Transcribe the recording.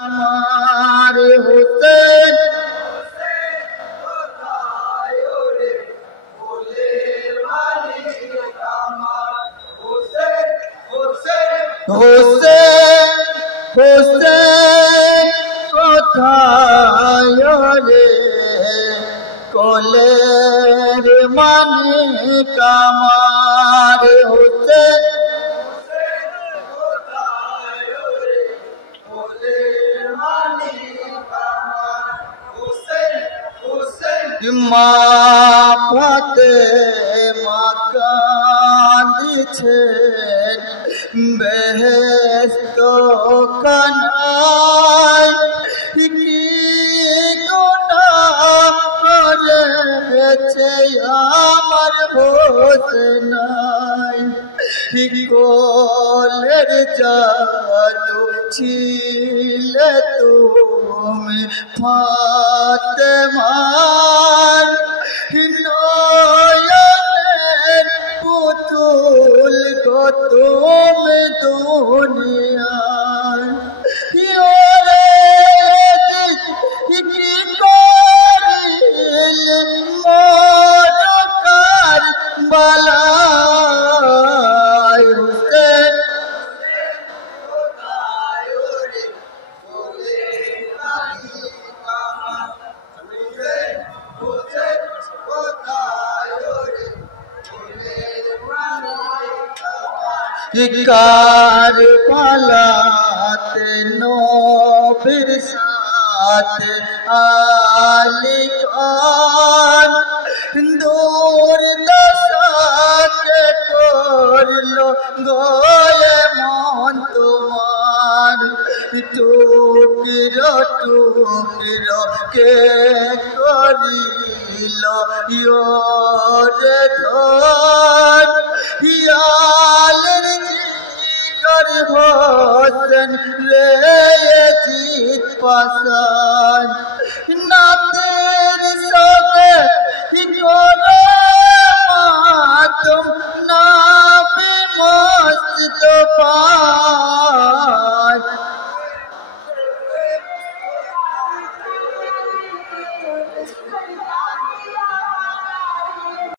আমার হোসেন হোসেন হোসেন কোথায় রে কোলের মানিক আমার হোসেন মা ফাতেমা কাঁদিছেন বেহেশত কানায় কি গুনাহ করেছে আমার হোসেনাই কোলের জাদু ছিলে তুমি ফাতেমার নয়নের পুতুল গো তুমি দুনিয়ার কি করিল মোর কারবালায় হোসেন কারবালাতে নবীর সাথে আলী খান দুর্দশাকে করলো গয়ে মন তোমার টুকরো টুকরো কে করিল রে ধন